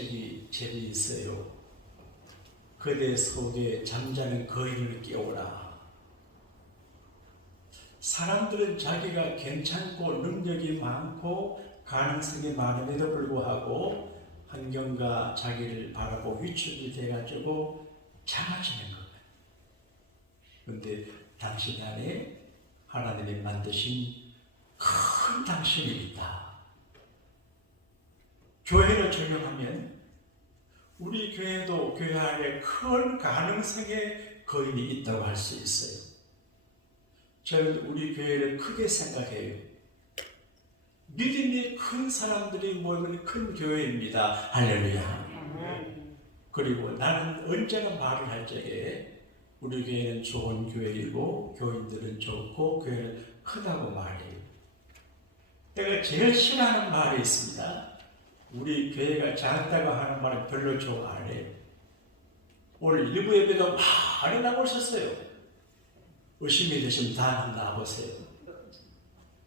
책이 재미있어요. 그대 속에 잠자는 거인을 깨우라. 사람들은 자기가 괜찮고 능력이 많고 가능성이 많음에도 불구하고 환경과 자기를 바라고 위축이 돼가지고 작아지는 거예요. 그런데 당신 안에 하나님이 만드신 큰 당신이 있다. 교회를 적용하면 우리 교회도 교회 안에 큰 가능성의 거인이 있다고 할 수 있어요. 저는 우리 교회를 크게 생각해요. 믿음이 큰 사람들이 모이는 큰 교회입니다. 할렐루야. 그리고 나는 언제나 말을 할 적에 우리 교회는 좋은 교회이고 교인들은 좋고 교회는 크다고 말해요. 내가 제일 싫어하는 말이 있습니다. 우리 교회가 작다고 하는 말은 별로 좋아 안 해요. 오늘 일부 예배도 많이 나오셨어요. 의심이 되시면 다 나와보세요.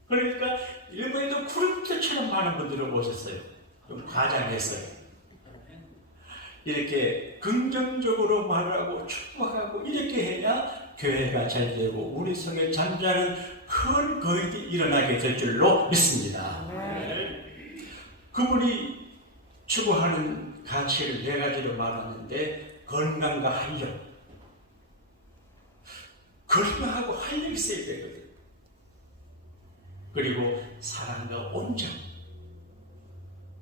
그러니까 일부에도 구름대처럼 많은 분들을 오셨어요. 좀 과장했어요. 이렇게 긍정적으로 말하고 축복하고 이렇게 해야 교회가 잘 되고 우리 속에 잠자는 큰 거인이 일어나게 될 줄로 믿습니다. 그분이 추구하는 가치를 네 가지로 말하는데 건강과 활력. 건강하고 활력이 있어야 되거든요. 그리고 사랑과 온정,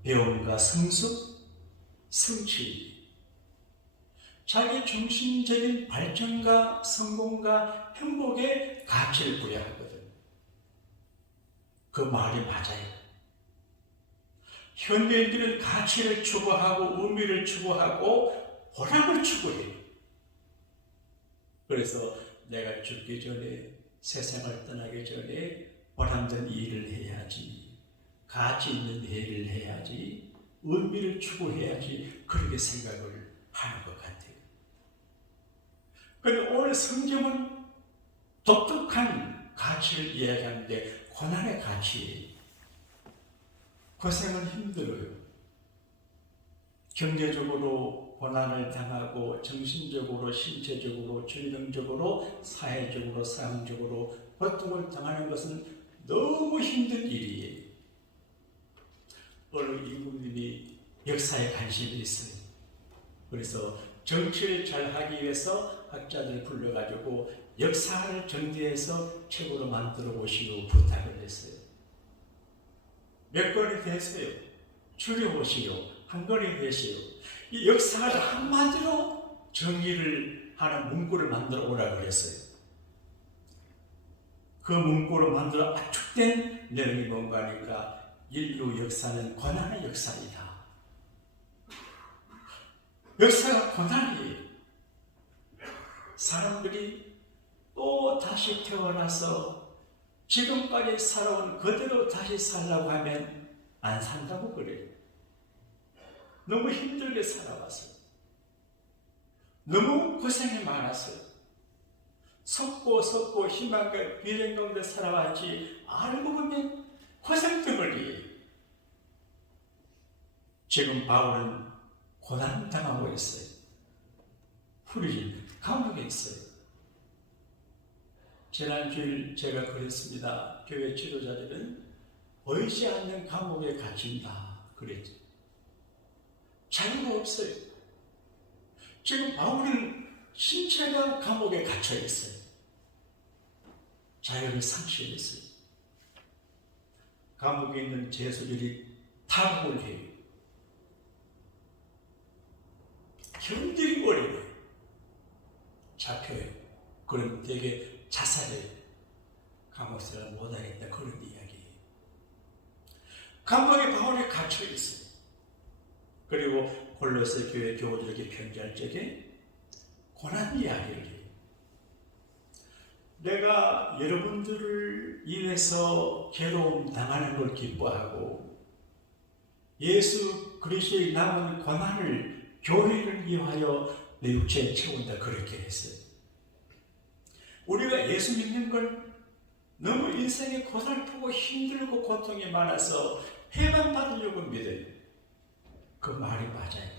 배움과 성숙, 성취, 자기 중심적인 발전과 성공과 행복에 가치를 부여하거든. 그 말이 맞아요. 현대인들은 가치를 추구하고 의미를 추구하고 보람을 추구해요. 그래서 내가 죽기 전에 세상을 떠나기 전에 보람된 일을 해야지, 가치 있는 일을 해야지, 의미를 추구해야지 그렇게 생각을 하는 것 같아요. 그런데 오늘 성경은 독특한 가치를 이야기하는데 고난의 가치예요. 고생은 힘들어요. 경제적으로 고난을 당하고 정신적으로, 신체적으로, 질병적으로, 사회적으로, 사형적으로 고통을 당하는 것은 너무 힘든 일이에요. 어느 임금님이 역사에 관심이 있어요. 그래서 정치를 잘하기 위해서 학자들 불러가지고 역사를 정리해서 책으로 만들어 보시고 부탁을 했어요. 몇 권이 됐어요. 줄여보시오. 한 권이 되시오. 이 역사를 한마디로 정리를 하는 문구를 만들어 오라고 그랬어요. 그 문구로 만들어 압축된 내용이 뭔가 하니까 인류 역사는 고난의 역사이다. 역사가 고난이에요. 사람들이 또 다시 태어나서 지금까지 살아온 그대로 다시 살라고 하면 안 산다고 그래요. 너무 힘들게 살아왔어요. 너무 고생이 많았어요. 섰고 희망과 비전 가운데 살아왔지 알고 보면 고생 덩어리예요. 지금 바울은 고난당하고 있어요. 후리진 감옥에 있어요. 지난주일 제가 그랬습니다. 교회 지도자들은 보이지 않는 감옥에 갇힌다 그랬죠. 자유가 없어요. 지금 바울은 신체가 감옥에 갇혀 있어요. 자유를 상실했어요. 감옥에 있는 제수들이 타국을 해요. 견디기 어려워요. 잡혀요. 그럼 되게 자살해요. 감옥생활 못하겠다 그런 이야기예요. 감옥에 바울이 갇혀 있어요. 그리고 골로새 교회 교우들에게 편지할 적에 고난 이야기를 해요. 내가 여러분들을 위해서 괴로움 당하는 걸 기뻐하고 예수 그리스도의 남은 고난을 교회를 위하여 내 육체에 채운다 그렇게 했어요. 우리가 예수 믿는 걸 너무 인생이 고달프고 힘들고 고통이 많아서 해방받으려고 믿어요. 그 말이 맞아요.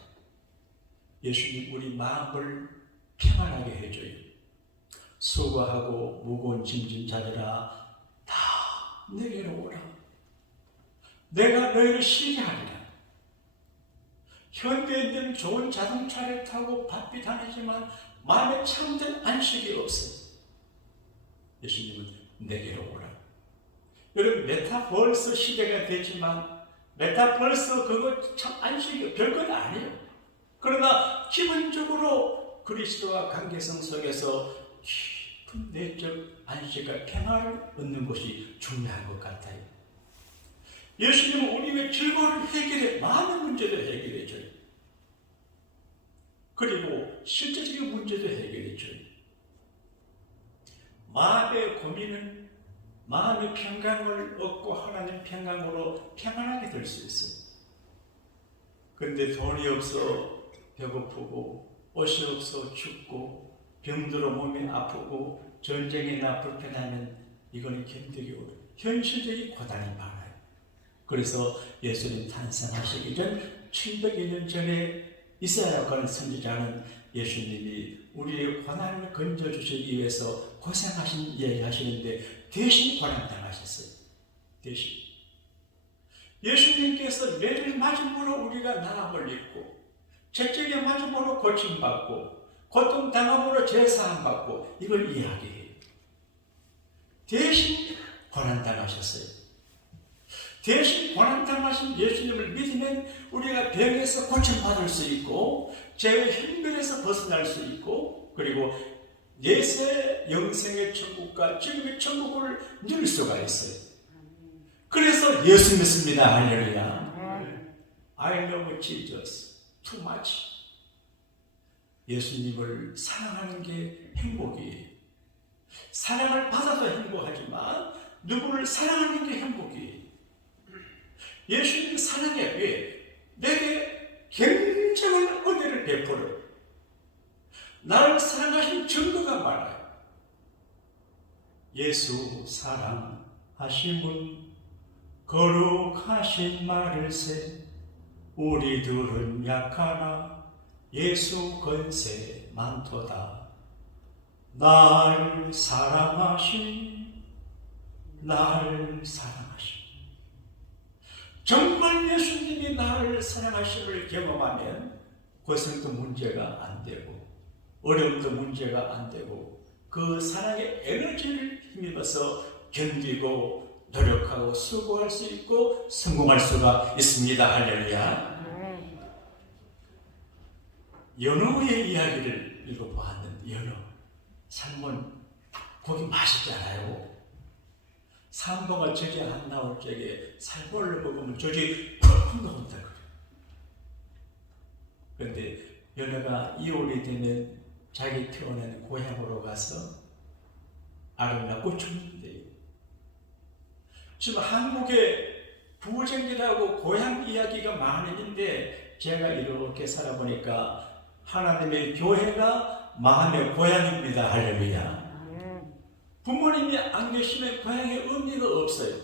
예수님 우리 마음을 평안하게 해줘요. 수고하고 무거운 짐진 자들아 다 내게로 오라. 내가 너희를 쉬게 하리라. 현대인들은 좋은 자동차를 타고 바삐 다니지만 마음에 참된 안식이 없어요. 예수님은 내게로 오라. 여러분 메타버스 시대가 되지만 메타버스 그거 참 안식이 별것 아니에요. 그러나 기본적으로 그리스도와 관계성 속에서 깊은 내적 안식과 평화를 얻는 것이 중요한 것 같아요. 예수님은 우리의 즐거움을 해결해 많은 문제를 해결해줘요. 그리고 실제적인 문제도 해결해줘요. 마음의 고민은 마음의 평강을 얻고 하나님 평강으로 평안하게 될 수 있어요. 그런데 돈이 없어 배고프고 옷이 없어 춥고 병들어 몸이 아프고 전쟁이나 불편하면 이거는 견디기 어려워요. 현실적인 고단이 많아요. 그래서 예수님 탄생하시기 전 700여 년 전에 이사야라고 하는 선지자는 예수님이 우리의 고난을 건져주시기 위해서 고생하신 이야기 하시는데 대신 고난당하셨어요. 대신. 예수님께서 매를 맞음으로 우리가 나음을 입고 채찍에 맞음으로 고침받고 고통당함으로 제사함받고 이걸 이야기해요. 대신 고난당하셨어요. 대신 고난당하신 예수님을 믿으면 우리가 병에서 고침받을 수 있고 죄의 형벌에서 벗어날 수 있고 그리고 예세 영생의 천국과 지금의 천국을 누릴 수가 있어요. 그래서 예수 믿습니다. 할렐루야. I love Jesus too much. 예수님을 사랑하는 게 행복이에요. 사랑을 받아도 행복하지만 누구를 사랑하는 게 행복이에요. 예수님이 사랑해. 왜? 내게 굉장한 은혜를 베풀어요. 나를 사랑하신 증거가 많아요. 예수 사랑하심은 거룩하신 말을세 우리들은 약하나 예수 권세 많도다. 날 사랑하신 정말 예수님이 나를 사랑하심을 경험하면 고생도 문제가 안 되고 어려움도 문제가 안 되고 그 사랑의 에너지를 힘입어서 견디고 노력하고 수고할 수 있고 성공할 수가 있습니다. 할렐루야. 연어의 이야기를 읽어보았는데 연어 삶은 고기 맛있잖아요. 산모가 젖이 안 나올 적에 살벌을 먹으면 젖이 푹 나온다 그래요. 그런데 연어가 2월이 되면 자기 태어난 고향으로 가서 알을 낳고 죽는데요. 지금 한국에 부정이라고 고향 이야기가 많은데 제가 이렇게 살아보니까 하나님의 교회가 마음의 고향입니다. 할렐루야. 부모님이 안 계시면 고향의 의미가 없어요.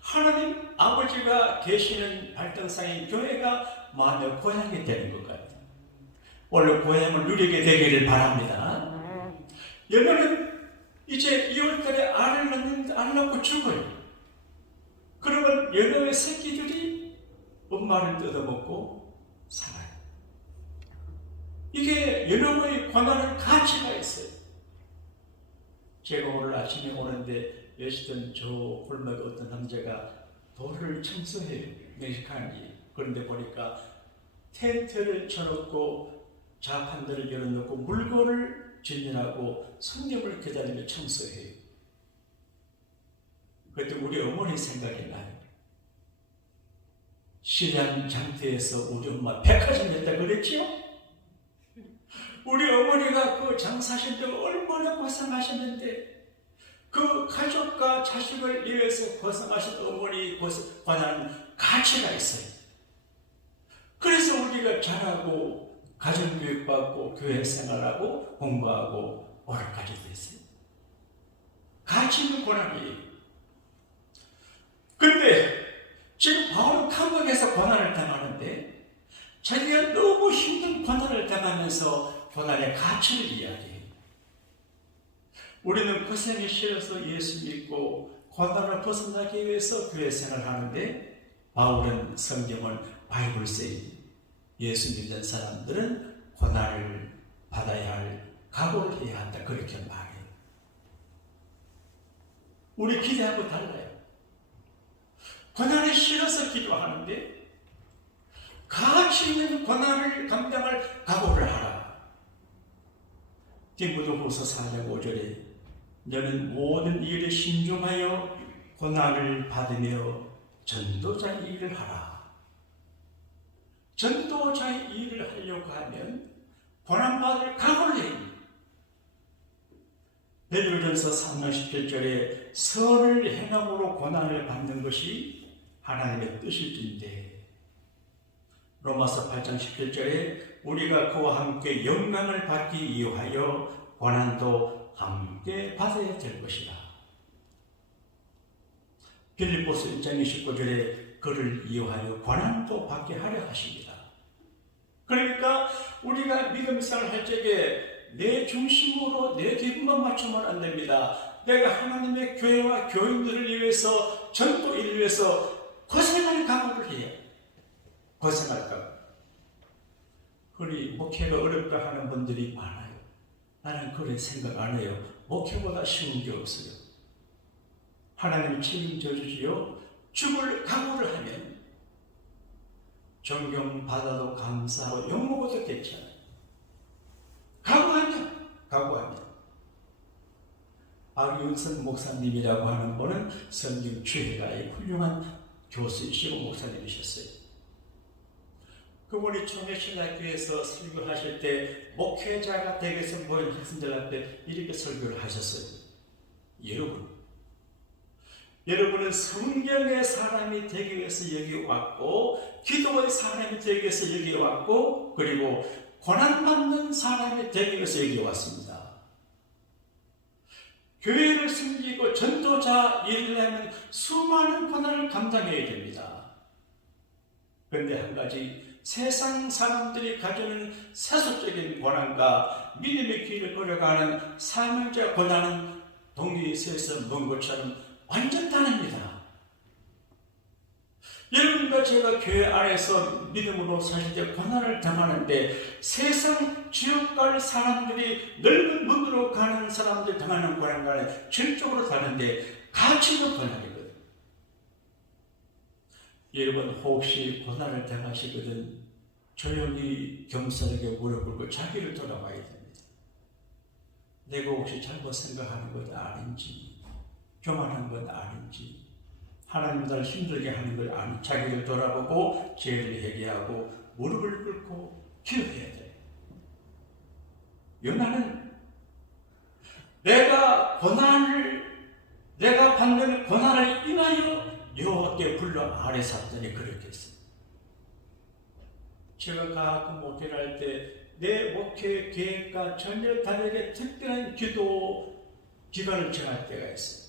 하나님 아버지가 계시는 발등상인 교회가 마음의 고향이 되는 것 같아요. 오늘 고향을 누리게 되기를 바랍니다. 연어는 이제 2월달에 알 낳고 죽어요. 그러면 연어의 새끼들이 엄마를 뜯어먹고 살아요. 이게 연어의 고난은 가치가 있어요. 제가 오늘 아침에 오는데 여시던 저 골목에 어떤 남자가 도로를 청소해요. 멕시칸이. 그런데 보니까 텐트를 쳐놓고 자판들을 열어놓고 물건을 진열하고 손님을 기다리며 청소해요. 그때 우리 어머니 생각이 나요. 신랑 장터에서 우리 엄마 백화점 했다 그랬지요? 우리 어머니가 그 장사하실 때 얼마나 고생하셨는데 그 가족과 자식을 위해서 고생하신 어머니 고생하는 가치가 있어요. 그래서 우리가 잘하고 가정교육받고 교회 생활하고 공부하고 오늘까지 됐어요. 가치 있는 고난이에요. 근데 지금 바울은 감옥에서 고난을 당하는데 자기가 너무 힘든 고난을 당하면서 고난의 가치를 이야기해요. 우리는 고생이 싫어서 예수 믿고 고난을 벗어나기 위해서 교회 생활하는데, 바울은 성경을 바이블세이, 예수 믿는 사람들은 고난을 받아야 할 각오를 해야 한다, 그렇게 말해요. 우리 기대하고 달라요. 고난이 싫어서 기도하는데 가치 있는 고난을 감당할 각오를 하라. 디모데후서 4장 5절에 너는 모든 일에 신중하여 고난을 받으며 전도자의 일을 하라. 전도자의 일을 하려고 하면 고난받을 각오를 해야 합니다. 베드로전서 3장 17절에 선을 행함으로 고난을 받는 것이 하나님의 뜻일진데, 로마서 8장 17절에 우리가 그와 함께 영광을 받기 위하여 고난도 함께 받아야 될 것이다. 빌립보서 1장 29절에 그를 이용하여 고난도 받게 하려 하십니다. 그러니까 우리가 믿음 생활을 할 적에 내 중심으로 내 기분만 맞추면 안 됩니다. 내가 하나님의 교회와 교인들을 위해서, 전도 일을 위해서 고생할 각오를 해야 해요. 고생할 각오. 그리 목회가 어렵다 하는 분들이 많아요. 나는 그런 생각 안 해요. 목회보다 쉬운 게 없어요. 하나님이 책임져 주시오. 죽을 각오를 하면 존경받아도 감사하고 욕먹어도 괜찮아요. 각오하면. 박윤선 목사님이라고 하는 분은 성경 최혜가의 훌륭한 교수이시고 목사님이셨어요. 그분이 청해신학교에서 설교하실 때 목회자가 댁에서 모인 학생들 앞에 이렇게 설교를 하셨어요. 여러분은 성경의 사람이 되기 위해서 여기 왔고, 기도의 사람이 되기 위해서 여기 왔고, 그리고 고난받는 사람이 되기 위해서 여기 왔습니다. 교회를 섬기고 전도자 일을 하면 수많은 고난을 감당해야 됩니다. 그런데 한 가지, 세상 사람들이 가지는 세속적인 고난과 믿음의 길을 걸어가는 사명자 고난은 동리에서 먼 것처럼 완전 다릅니다. 여러분과 제가 교회 안에서 믿음으로 사실 때 고난을 당하는데, 세상 지옥 갈 사람들이 넓은 문으로 가는 사람들 당하는 고난과는 전적으로 다른데 가치는 고난이거든요. 여러분 혹시 고난을 당하시거든 조용히 겸손하게 무릎 꿇고 자기를 돌아봐야 됩니다. 내가 혹시 잘못 생각하는 것 아닌지, 교만한 것 아닌지, 하나님 나를 힘들게 하는 걸 아니, 자기를 돌아보고 죄를 회개하고 무릎을 꿇고 기도해야 돼요. 요나는 내가 받는 고난을 인하여 여호와께 불러 아뢰 샀더니 그렇게 했어요. 제가 가끔 목회를 할 때 내 목회 계획과 전혀 다르게 특별한 기도 기간을 정할 때가 있어요.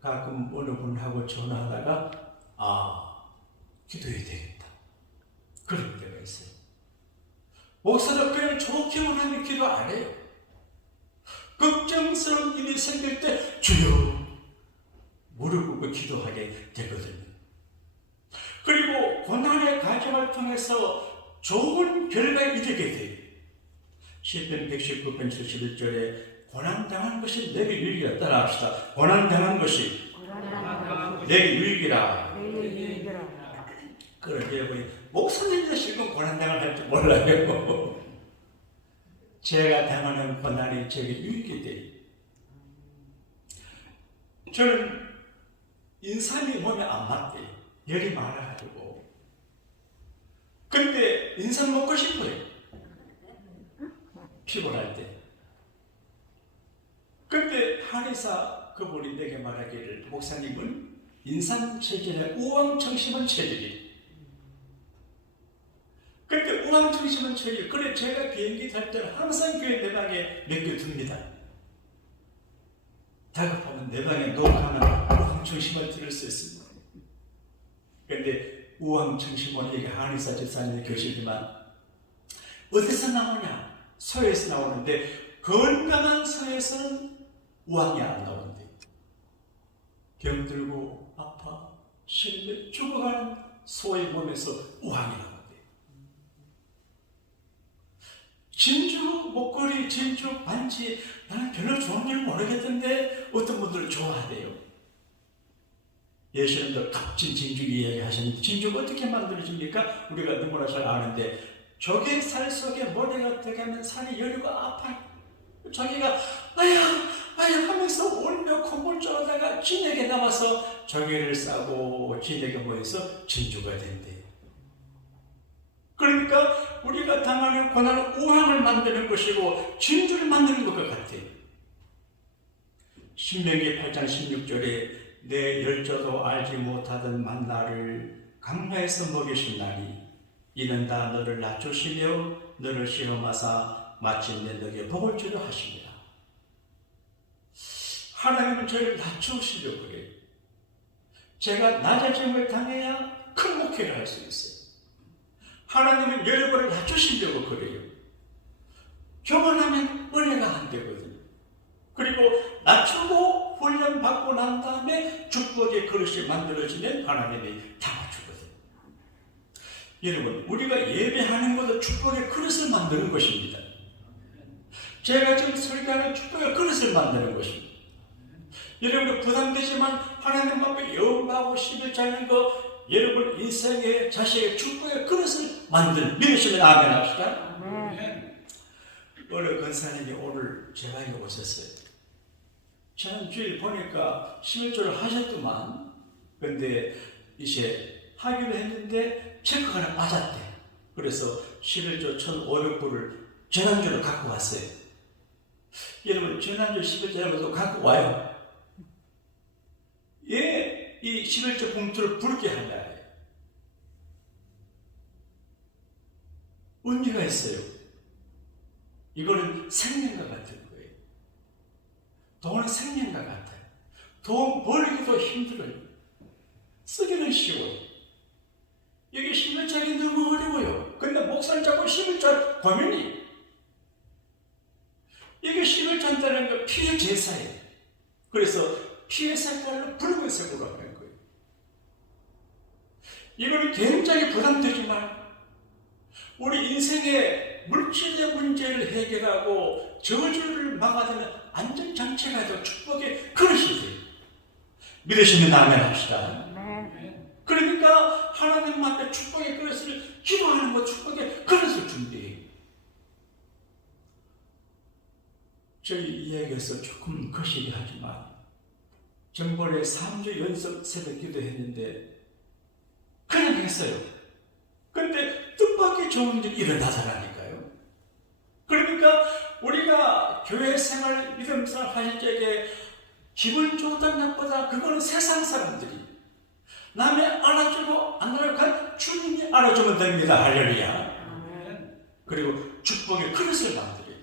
가끔 어느 분하고 전화하다가 기도해야 되겠다, 그런 때가 있어요. 목사는 그냥 좋기만 하면 기도 안 해요. 걱정스러운 일이 생길 때 주여 무릎 꿇고 기도하게 되거든요. 그리고 고난의 과정을 통해서 좋은 결과에 이르게 돼요. 시편 119편 71절에 고난당한 것이 내게 유익이라. 따라합시다. 고난당한 것이 내게 유익이라. 그런데 여러분이 목사님이 실은 고난당을 할 줄 몰라요. 제가 당하는 고난이 제게 유익이 돼요. 저는 인삼이 몸에 안 맞대요. 열이 많아가지고. 근데 인삼 먹고 싶어요. 피곤할 때. 근데 한의사 그분이 내게 말하기를, 목사님은 인삼 체질에 우왕청심은 체질이. 근데 우왕청심은 체질. 그래 제가 비행기 탈 때는 항상 교회 내 방에 맡겨둡니다. 다급하면 내 방에 녹화하면 우왕청심을 들을 수 있습니다. 근데 우왕청심원 여기 한의사 집사님이 계시지만 어디서 나오냐? 소에서 나오는데 건강한 소에서는 우왕이 안 나오는데 병들고 아파 실내 죽어가는 소의 몸에서 우왕이 나오는데 진주 목걸이, 진주 반지 나는 별로 좋은 줄 모르겠던데 어떤 분들은 좋아하대요. 예수님도 값진 진주 이야기하시는데 진주가 어떻게 만들어집니까? 우리가 누구나 잘 아는데 조개 살 속에 모래가 들어가면 살이 여리고 아파요. 자기가 아야 하면서 울며 콧물 쪼다가 진액에 남아서 조개를 싸고 진액에 모여서 진주가 된대요. 그러니까 우리가 당하는 고난은 우항을 만드는 것이고 진주를 만드는 것과 같아요. 신명기 8장 16절에 내 열조도 알지 못하던 만나를 강야에서 먹이신다니 이는 다 너를 낮추시며 너를 시험하사 마침내 너에게 복을 주려 하십니다. 하나님은 저를 낮추시려고 그래요. 제가 낮아짐을 당해야 큰 목회를 할 수 있어요. 하나님은 여러분을 낮추시려고 그래요. 교만하면 은혜가 안 되거든요. 그리고 낮추고 훈련받고 난 다음에 축복의 그릇이 만들어지면 하나님이 담아주거든요. 여러분, 우리가 예배하는 것도 축복의 그릇을 만드는 것입니다. 제가 지금 설교하는 축복의 그릇을 만드는 것입니다. 여러분 부담되지만 하나님 앞에 영광하고 11조 하는 거 여러분 인생의 자식의 축복의 그릇을 만드는 믿으시면 아멘 합시다. 어느 권사님이 오늘 제 방에 오셨어요. 지난주에 보니까 11조를 하셨더만 근데 이제 하기로 했는데 체크가 하나 빠졌대. 그래서 11조 1,500불을 지난주로 갖고 왔어요. 여러분 지난주 11조라고도 갖고 와요. 예, 이 11조 봉투를 붉게 한다. 의미가 있어요. 이거는 생명과 같은 거예요. 돈은 생명과 같아요. 돈 벌기도 힘들어요. 쓰기는 쉬워요. 이게 11조가 너무 어려워요. 근데 목사를 잡고 11조 고민이 이게 11조한다는 거 피의 제사예요. 그래서 피의 색깔로 붉은색으로 하는 거예요. 이거는 굉장히 부담되지만 우리 인생의 물질의 문제를 해결하고 저주를 막아주는 안전장치가 되고 축복의 그릇이 돼요. 믿으시면 아멘 합시다. 그러니까 하나님 앞에 축복의 그릇을 기도하는 것, 축복의 그릇을 준비해요. 저희 이야기에서 조금 거시기 하지만 전번에 3주 연속 새벽 기도했는데 그냥 했어요. 근데 뜻밖의 좋은 일이 일어나더라니까요. 그러니까 우리가 교회 생활, 믿음 생활 하실 적에 기분 좋다 나쁘다 그거는 세상 사람들이 남이 알아주고 안 알아주고 주님이 알아주면 됩니다. 할렐루야. 그리고 축복의 그릇을 만들어야 돼요.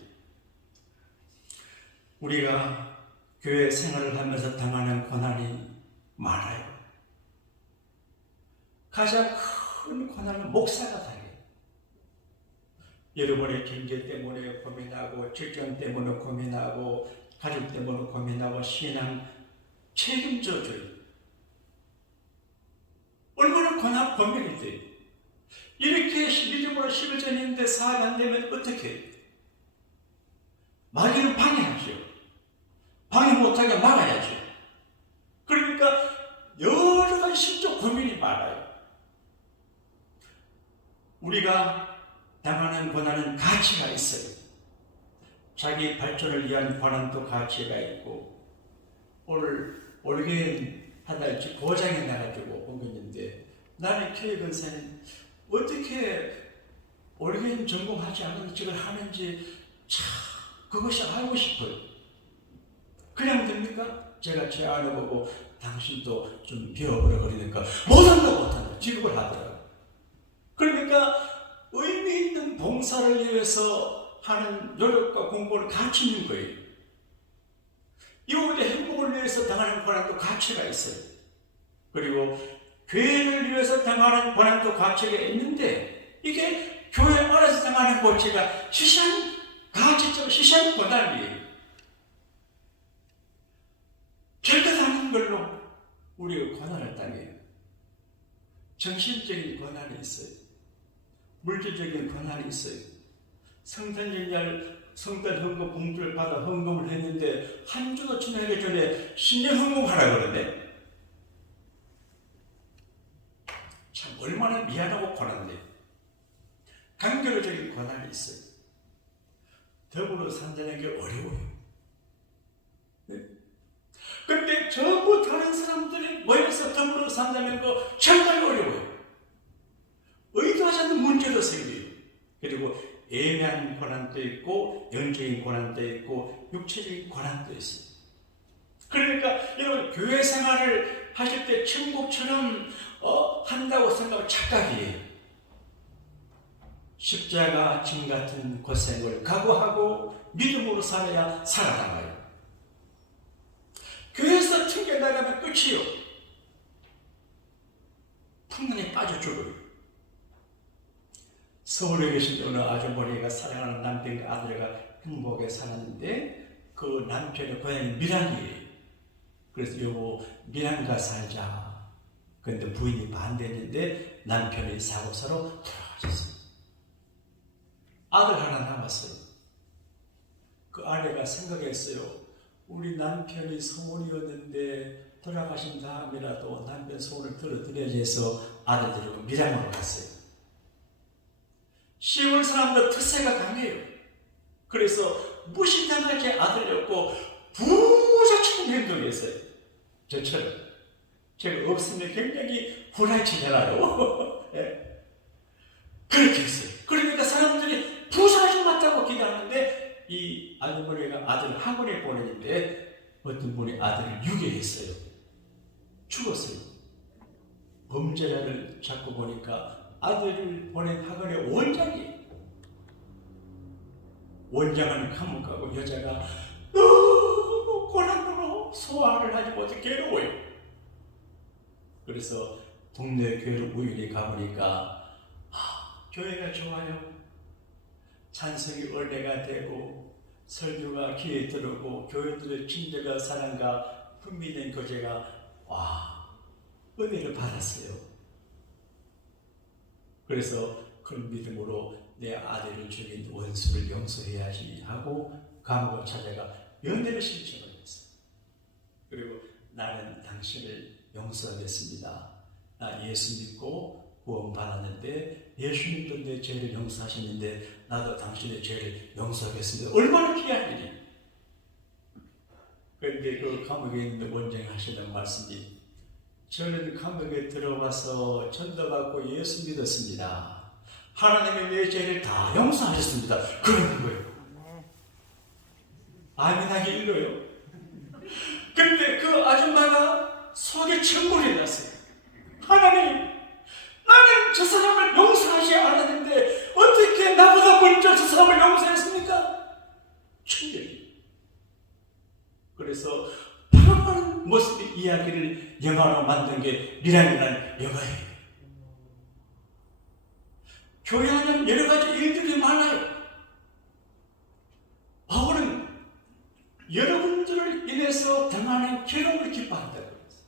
우리가 교회 생활을 하면서 당하는 고난이 많아요. 가장 큰 고난은 목사가 당해요. 여러분의 경제 때문에 고민하고 직장 때문에 고민하고 가족 때문에 고민하고 신앙 책임져줘요. 얼마나 고민이 돼요. 이렇게 믿음으로 11전인데 사업 안 되면 어떻게 해요? 마귀는 방해하죠. 방해 못하게 막아야죠. 그러니까 여러 가지 심적 고민이 많아요. 우리가 당하는 고난은 가치가 있어요. 자기 발전을 위한 고난도 가치가 있고 오늘 올게인 하달지 고장에 나가지고 온 건데 나는 교회 권사는 어떻게 올게인 전공하지 않은 직을 하는지 참 그것이 알고 싶어요. 그냥 됩니까? 제가 제 아내 보고 당신도 좀 배워보라 그러니까 못한다 직업을 하더라고요. 그러니까 의미 있는 봉사를 위해서 하는 노력과 공부를 같이 있는 거예요. 이웃의 행복을 위해서 당하는 고난도 가치가 있어요. 그리고 교회를 위해서 당하는 권한도 가치가 있는데 이게 교회 안에서 당하는 가치가 시시한 가치적 시시한 권한이에요. 결핍하는 걸로 우리가 권한을 당해요. 정신적인 권한이 있어요. 물질적인 권한이 있어요. 성탄절 성탄 헌금 봉투를 받아 헌금을 했는데 한 주도 지나기 전에 신년 헌금하라 그러네. 참 얼마나 미안하고 권한데 간결적인 권한이 있어요. 더불어 산다는 게 어려워요. 근데 전부 다른 사람들이 모여서 더불어 산다는 거 정말 어려워요. 의도하지 않는 문제도 생겨요. 그리고 애매한 권한도 있고 영적인 권한도 있고 육체적인 권한도 있어요. 그러니까 여러분 교회 생활을 하실 때 천국처럼 한다고 생각하면 착각이에요. 십자가 짐 같은 고생을 각오하고 믿음으로 살아야 살아남아요. 교회에서 튕겨나가면 끝이요. 풍문에 빠져 죽어요. 서울에 계신 어느 아주머니가 사랑하는 남편과 아들과 행복하게 살았는데 그 남편의 고향이 밀양이에요. 그래서 여보 밀양가 살자. 그런데 부인이 반대했는데 남편이 사고사로 돌아가셨어요. 아들 하나 남았어요. 그 아내가 생각했어요. 우리 남편이 소원이었는데 돌아가신 다음이라도 남편 소원을 들어드려야지 해서 아들 데리고 밀양으로 갔어요. 시골 사람들 특세가 강해요. 그래서 무시당하게 아들이었고 부자처럼 행동했어요. 저처럼. 제가 없으면 굉장히 불안치잖아요. 네. 그렇게 했어요. 그러니까 사람들이 부자가 좀 맞다고 기도하는데 이 아주머니가 아들을 학원에 보내는데 어떤 분이 아들을 유괴했어요. 죽었어요. 범죄자를 잡고 보니까 아들을 보낸 학원의 원장이에요. 원장은 감옥 가고 여자가 너무 고난으로 소화를 하지 못해 괴로워요. 그래서 동네 교회를 우연히 가보니까 교회가 좋아요. 찬송이 은혜가 되고 설교가 귀에 들어오고 교회들의 친절과 사랑과 흥미있는 교제가 은혜를 받았어요. 그래서 그런 믿음으로 내 아들을 죽인 원수를 용서해야지 하고 감옥을 찾아가 연애를 신청을 했어요. 그리고 나는 당신을 용서하겠습니다. 나 예수 믿고 구원 받았는데 예수님도 내 죄를 용서하셨는데 나도 당신의 죄를 용서하겠습니다. 얼마나 귀한 일이. 그런데 그 감옥에 있는 원장이 하시는 말씀이 저는 감옥에 들어와서 전도받고 예수 믿었습니다. 하나님의 내 죄를 다 용서하셨습니다. 그러는 거예요. 아멘하기 일러요. 근데 그 아줌마가 속에 천불이 났어요. 하나님, 나는 저 사람을 용서하지 않았는데 어떻게 나보다 먼저 저 사람을 용서했습니까? 충격이. 그래서 평안한 모습의 이야기를 영화로 만든 게 미란이라는 영화예요. 교회 안에 여러 가지 일들이 많아요. 바울은 여러분들을 인해서 당하는 괴로움을 기뻐한다고 했어요.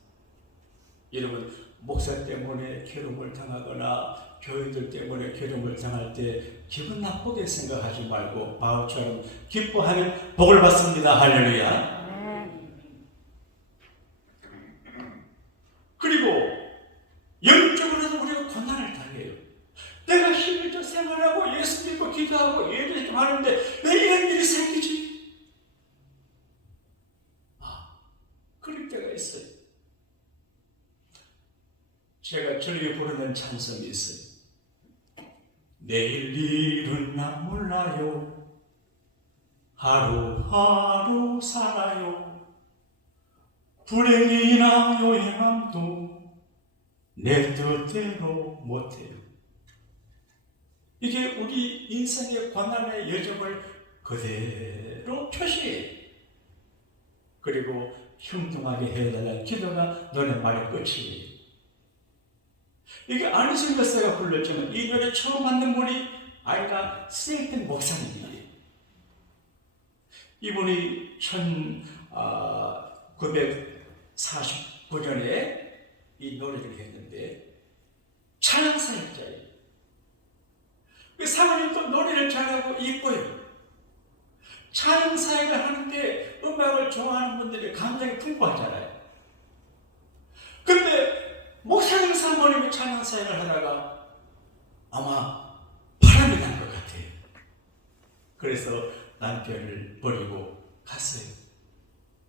여러분, 목사 때문에 괴로움을 당하거나 교회들 때문에 괴로움을 당할 때 기분 나쁘게 생각하지 말고 바울처럼 기뻐하면 복을 받습니다. 할렐루야. 그리고 영적으로도 우리가 고난을 당해요. 내가 힘을 좀 생활하고 예수 믿고 기도하고 예배를 좀 하는데 왜 이런 일이 생기지? 그럴 때가 있어요. 제가 즐겨 부르는 찬송이 있어요. 내일 일은 나 몰라요. 하루하루 살아요. 불행이나 요행함도 내 뜻대로 못해요. 이게 우리 인생의 고난의 여정을 그대로 표시해요. 그리고 흉통하게 해달라는 기도가 너네 말의 끝이에요. 이게 안희성 여사가 불렀지만 이 노래 처음 만든 분이 아이가 스테이튼 목사님이에요. 이분이 1949년에 이 노래를 했는데 찬양사역자예요. 그 사모님도 노래를 잘하고 이뻐요. 찬양사역을 하는데 음악을 좋아하는 분들이 감정이 풍부하잖아요. 근데 목사님 사모님이 찬양사역을 하다가 아마 바람이 난 것 같아요. 그래서 남편을 버리고 갔어요.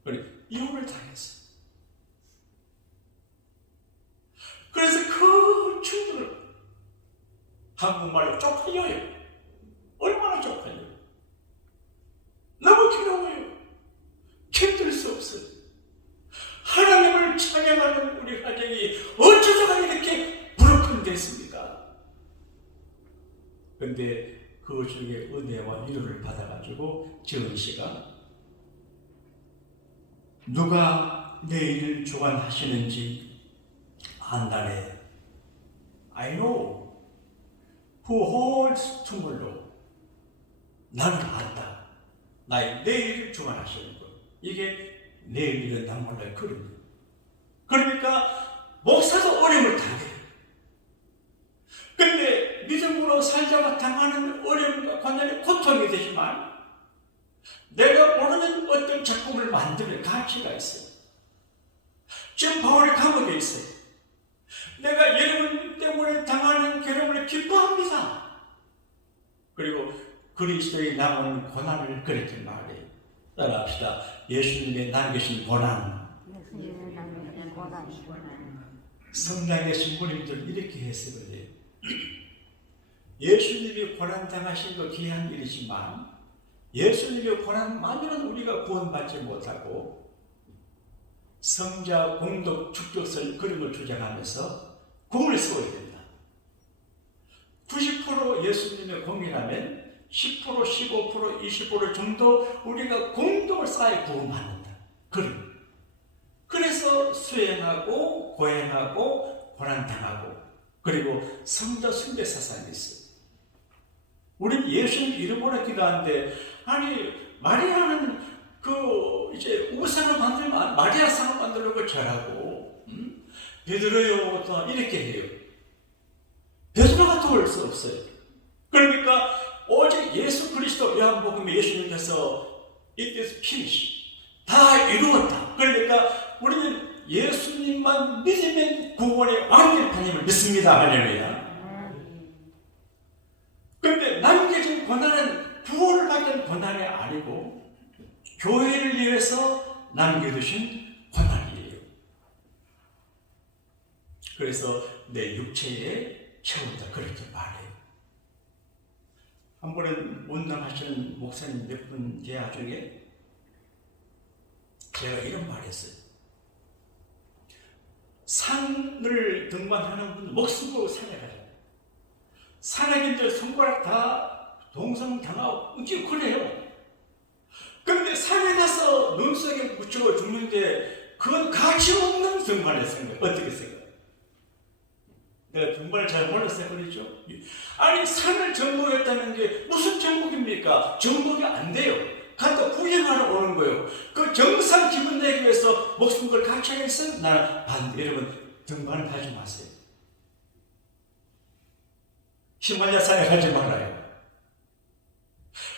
그리고 이혼을 당했어요. 그래서 그 충분을 한국말로 쪽팔려요. 얼마나 쪽팔려요. 너무 괴로워요. 견딜 수 없어요. 하나님을 찬양하는 우리 가정이 어쩌다가 이렇게 브로큰 됐습니까? 근데 그 중에 은혜와 위로를 받아가지고 지은 씨가 누가 내 일을 주관하시는지 안다네. I know who holds tomorrow. 나는 안다. 나의 내일을 주관하시는 것. 이게 내일은 난 몰라요. 그러니까 목사도 어려움을 당해요. 근데 믿음으로 살자고 당하는 어려움과 고난이 고통이 되지만 내가 모르는 어떤 작품을 만드는 가치가 있어요. 지금 바울이 감옥에 있어요. 내가 여러분 때문에 당하는 괴로움을 기뻐합니다. 그리고 그리스도의 남은 고난을 그렇게 말해요. 따라합시다. 예수님의 남기신 고난. 성당의 신부님들 이렇게 해석을 해요. 예수님이 고난당하신 거 귀한 일이지만 예수님의 고난만으로는 우리가 구원받지 못하고 성자, 공덕, 축적설 그런 걸 주장하면서 공을 세워야 된다. 90% 예수님의 공이라면 10%, 15%, 20% 정도 우리가 공덕을 쌓아 구원받는다. 그래서 수행하고 고행하고 고난당하고 그리고 성자 숭배 사상이 있어요. 우리는 예수님 이름으로 기도하는데 아니 마리아는 이제 우상을 만들면 마리아 상을 만들려고 절하고 베드로요 이렇게 해요. 베드로가 도울 수 없어요. 그러니까 오직 예수 그리스도 요한복음에 예수님께서 It is finished. 다 이루었다. 그러니까 우리는 예수님만 믿으면 구원의 완결판임을 믿습니다. 할렐루야. 그런데 남겨진 고난은 구원을 받는 고난이 아니고 교회를 위해서 남겨두신 고난이에요. 그래서 내 육체에 채운다 그렇게 말해요. 한 번은 문담하시는 목사님 몇 분 대화 중에 제가 이런 말 했어요. 산을 등반하는 분 목숨으로 산에 가요. 산악인들 손가락 다 동성당하고 이게 그래요. 그런데 산에 가서 눈속에 묻혀 죽는데 그건 가치 없는 등반을 생각해요. 어떻게 생각해요? 내가 등반을 잘 몰라서 그러죠. 아니 산을 정복했다는 게 무슨 정복입니까? 정복이 안 돼요. 갔다 구경하러 오는 거예요. 그 정상 기분 내기 위해서 목숨 걸 가치하겠어요? 나는 반대. 여러분 등반을 하지 마세요. 히말라야 산에 가지 말아요.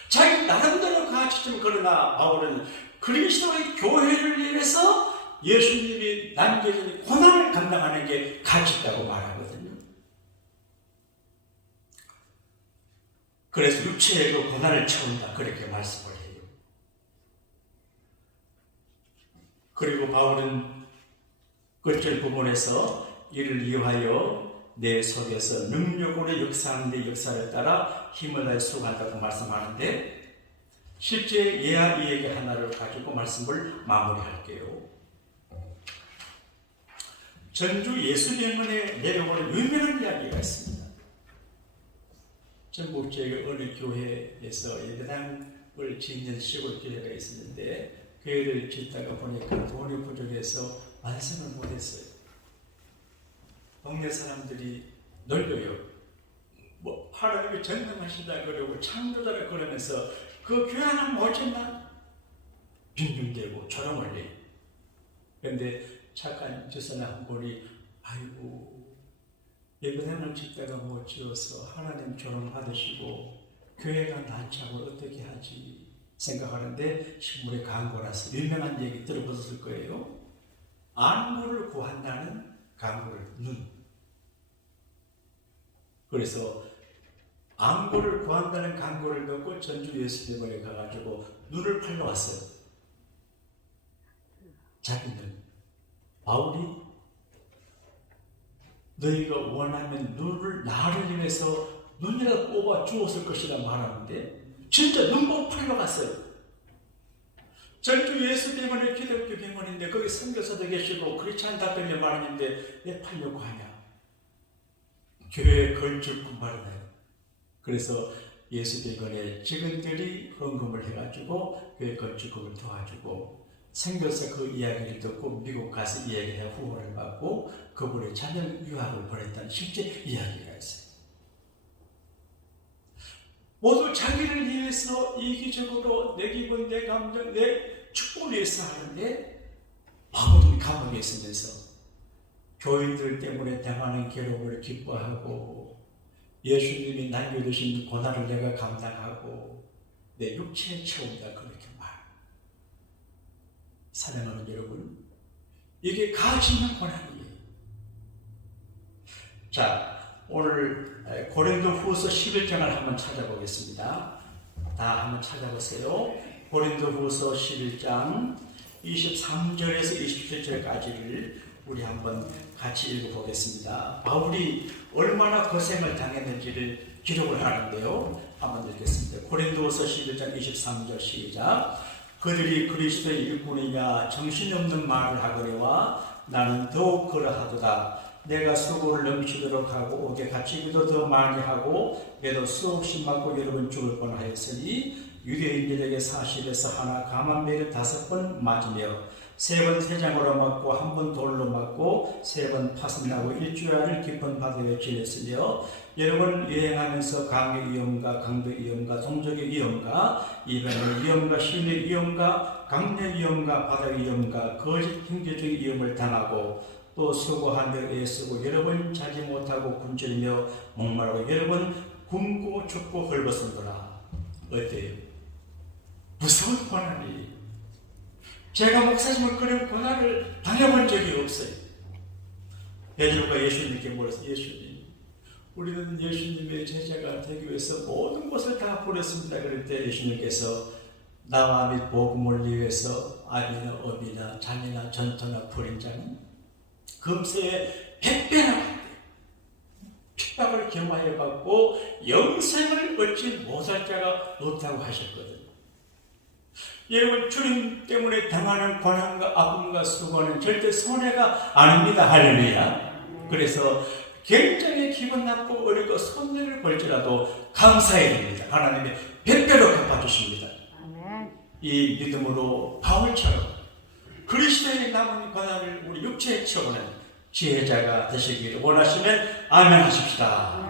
자기 나름대로 가치 좀 그러나 바울은 그리스도의 교회를 위해서 예수님이 남겨진 고난을 감당하는 게 가치 있다고 말하거든요. 그래서 육체에도 고난을 채운다 그렇게 말씀을 해요. 그리고 바울은 끝절 부분에서 이를 위하여 내 속에서 능력으로 역사하는 데 역사를 따라 힘을 다해 수고한다고 말씀하는데 실제 예화 이야기 하나를 가지고 말씀을 마무리할게요. 전주 예수병원에 내려오는 유명한 이야기가 있습니다. 전북 지역의 어느 교회에서 예배당을 짓는 시골 교회가 있었는데 교회를 짓다가 보니까 돈이 부족해서 완성을 못했어요. 동네 사람들이 놀려요. 뭐 하나님이 전능하시다 그러고 창조자라 그러면서 그 교회 하나 못 쳤나? 빙빙대고 조롱을 해. 그런데 착한 저사람 한 분이 아이고 예배당을 짓다가 못 지어서 하나님 조롱 받으시고 교회가 난처하고 어떻게 하지 생각하는데 신문에 광고라서 유명한 얘기 들어보셨을 거예요. 안구를 구한다는 광고를 눈. 그래서 안구를 구한다는 광고를 넣고 전주 예수대원에 가가지고 눈을 팔러 왔어요. 자기는 바울이 너희가 원하면 눈을 나를 위해서 눈이라도 뽑아 주었을 것이라 말하는데 진짜 눈곱 팔러 갔어요. 전주 예수대원의 기독교 병원인데 거기 선교사도 계시고 그렇지 않다더니 말하는데 왜 팔려고 하냐. 교회에 걸쭉군 말이나요. 그래서 예수대원의 직원들이 헌금을 해가지고 교회 건축금을 도와주고 선교사 그 이야기를 듣고 미국 가서 이야기해 후원을 받고 그분의 자녀 유학을 보냈다는 실제 이야기가 있어요. 모두 자기를 위해서 이기적으로 내 기분, 내 감정, 내 축복을 위해서 하는데 바울은 감옥에 있으면서 교인들 때문에 당하는 괴로움을 기뻐하고 예수님이 남겨두신 고난을 내가 감당하고 내 육체에 채운다 그렇게 말. 사랑하는 여러분, 이게 가치 있는 고난이에요. 자, 오늘 고린도후서 11장을 한번 찾아보겠습니다. 다 한번 찾아보세요. 고린도후서 11장 23절에서 27절까지를 우리 한번 같이 읽어보겠습니다. 바울이 얼마나 고생을 당했는지를 기록을 하는데요. 한번 읽겠습니다. 고린도후서 11장 23절 시작. 그들이 그리스도의 일꾼이냐 정신없는 말을 하거니와 나는 더욱 그러하도다. 내가 수고를 넘치도록 하고 옥에 갇히기도 더 많이 하고 매도 수없이 맞고 여러 번 죽을 뻔하였으니 유대인들에게 40에서 하나 감한 매를 5번 맞으며 3번 태장으로 맞고 1번 돌로 맞고 3번 파손 나고 일주일을 깊은 바다에 지냈으며 여러 번 여행하면서 강의 위험과 강도 위험과 동족의 위험과 이방의 위험과 신의 위험과 강내 위험과 바다 위험과 거짓 형제적인 위험을 당하고 또 수고한 데 애쓰고 여러 번 자지 못하고 굶주리며 목마르고 여러 번 굶고 춥고 헐벗은구나. 어때요? 무서운 고난이. 제가 목사님을 그런 고난을 당해본 적이 없어요. 베드로가 예수님께 물어서 예수님, 우리는 예수님의 제자가 되기 위해서 모든 것을 다 버렸습니다. 그럴 때 예수님께서 나와 및 복음을 위해서 아비나 어비나 자녀나 전토나 버린 자는 금세에 100배나 핍박을 경험하여 받고 영생을 얻지 못할 자가 없다고 하셨거든요. 여러분, 주님 때문에 당하는 고난과 아픔과 수고는 절대 손해가 아닙니다. 할렐루야. 그래서 굉장히 기분 나쁘고 어렵고 손해를 볼지라도 감사해야 됩니다. 하나님이 100배로 갚아주십니다. 이 믿음으로 바울처럼 그리스도의 남은 고난을 우리 육체에 채우는 지혜자가 되시기를 원하시면 아멘 하십시다.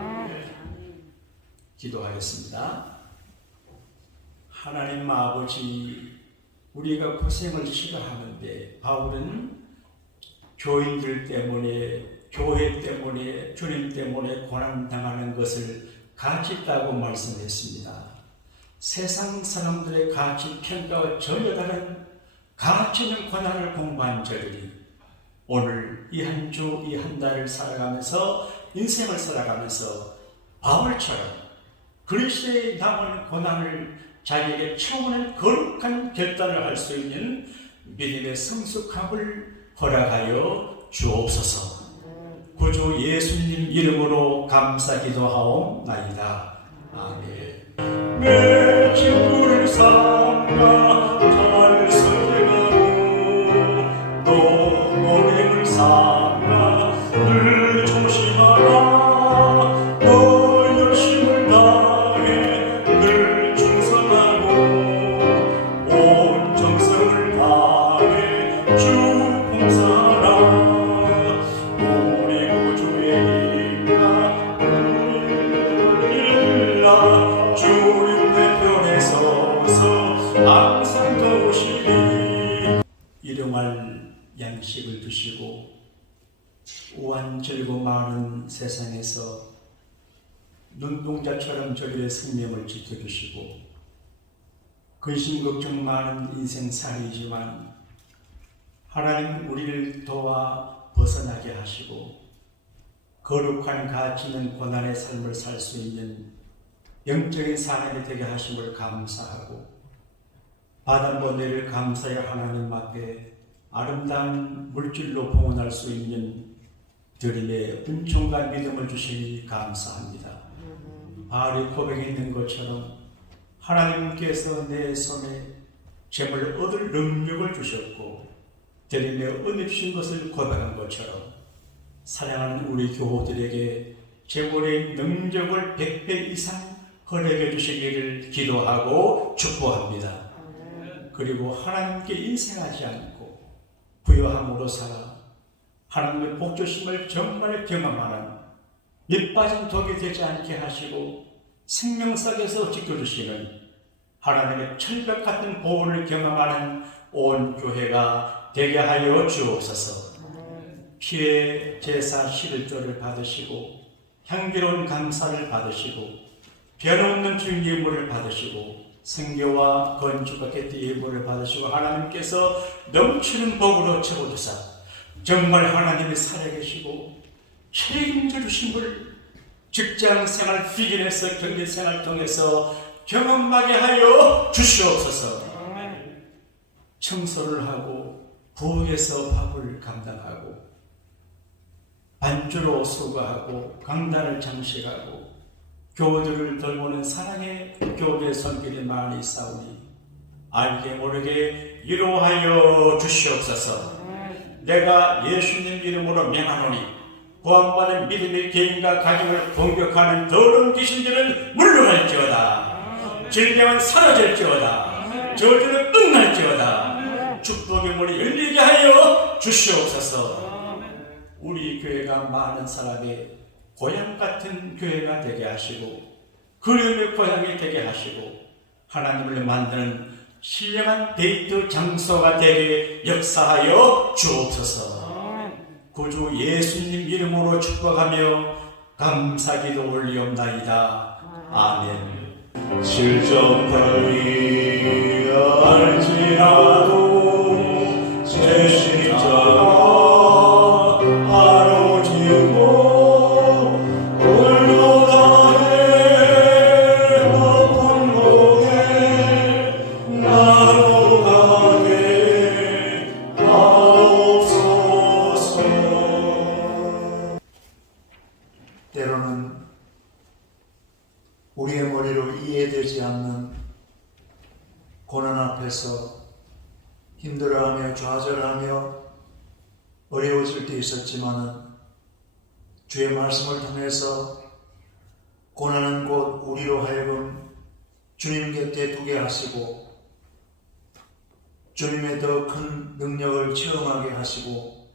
기도하겠습니다. 하나님 아버지, 우리가 고생을 싫어하는데 바울은 교인들 때문에, 교회 때문에, 주님 때문에 고난당하는 것을 가치 있다고 말씀했습니다. 세상 사람들의 가치 평가와 전혀 다른 가치 있는 고난을 공부한 저들이 오늘 이 한 주, 이 한 달을 살아가면서 인생을 살아가면서 바울처럼 그리스도의 남은 고난을 자기에게 채우는 거룩한 결단을 할 수 있는 믿음의 성숙함을 허락하여 주옵소서. 구주 예수님 이름으로 감사 기도하옵나이다. 아멘. 내 친구를 삼가 잘 선택하고 또 모임을 삼가 늘 조심하라. 너 열심을 다해 늘 충성하고 온 정성을 다해 주 봉사하라. 우리 구주 주님 내 편에 서서 항상 도우시니 일용할 양식을 주시고 우환절고 많은 세상에서 눈동자처럼 저희의 생명을 지켜주시고 근심 걱정 많은 인생살이지만 하나님 우리를 도와 벗어나게 하시고 거룩한 가치 있는 고난의 삶을 살 수 있는 영적인 사람이 되게 하심을 감사하고 바닷모래를 감사의 하나님 앞에 아름다운 물질로 봉헌할 수 있는 드림의 은총과 믿음을 주시니 감사합니다. 바울이 고백했는 것처럼 하나님께서 내 손에 재물을 얻을 능력을 주셨고 드림의 은혜 주신 것을 고백한 것처럼 사랑하는 우리 교우들에게 재물의 능력을 100배 이상 허락해 주시기를 기도하고 축복합니다. 그리고 하나님께 인생하지 않고 부요함으로 살아 하나님의 복주심을 정말 경험하는 밑빠진 독이 되지 않게 하시고 생명석에서 지켜주시는 하나님의 철벽 같은 보호를 경험하는 온 교회가 되게 하여 주옵소서. 피해 제사 11조를 받으시고 향기로운 감사를 받으시고 변함없는 주님 예물을 받으시고 생교와 건축과 개띠 예물을 받으시고 하나님께서 넘치는 복으로 채워주사 정말 하나님이 살아계시고 책임져 주심을 직장생활, 비즈니스, 경제생활 통해서 경험하게 하여 주시옵소서. 청소를 하고 부엌에서 밥을 감당하고 반주로 수고하고 강단을 장식하고 교우들을 돌보는 사랑의 교우의 손길이 많이 있사오니 알게 모르게 위로하여 주시옵소서. 내가 예수님 이름으로 명하노니 구원받은 믿음의 개인과 가정을 공격하는 더러운 귀신들은 물러갈지어다. 질병은 사라질지어다. 저주는 끝날지어다. 축복의 문이 열리게 하여 주시옵소서. 우리 교회가 많은 사람의 고향 같은 교회가 되게 하시고 그림의 고향이 되게 하시고 하나님을 만드는 신령한 데이트 장소가 되게 역사하여 주옵소서. 구주 예수님 이름으로 축복하며 감사기도 올리옵나이다. 아멘. 실족하리 알지라도 제 십자가 때로는 우리의 머리로 이해되지 않는 고난 앞에서 힘들어하며 좌절하며 어려워질 때 있었지만은 주의 말씀을 통해서 고난은 곧 우리로 하여금 주님 곁에 두게 하시고 주님의 더 큰 능력을 체험하게 하시고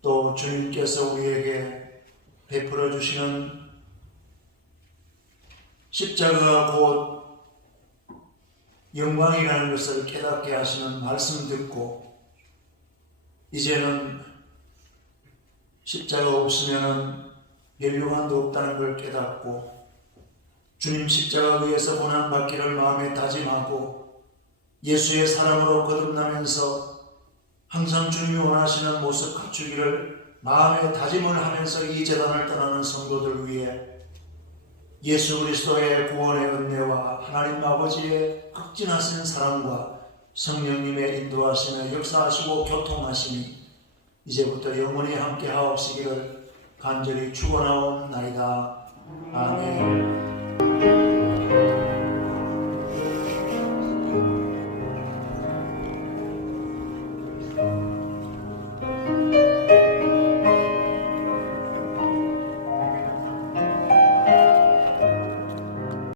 또 주님께서 우리에게 베풀어 주시는 십자가가 곧 영광이라는 것을 깨닫게 하시는 말씀 듣고 이제는 십자가 없으면 멸류관도 없다는 걸 깨닫고 주님 십자가 위에서 고난받기를 마음에 다짐하고 예수의 사랑으로 거듭나면서 항상 주님이 원하시는 모습 갖추기를 마음에 다짐을 하면서 이 제단을 떠나는 성도들 위해 예수 그리스도의 구원의 은혜와 하나님 아버지의 극진하신 사랑과 성령님의 인도하심에 역사하시고 교통하심이 이제부터 영원히 함께 하옵시기를 간절히 축원하옵나이다. 아멘.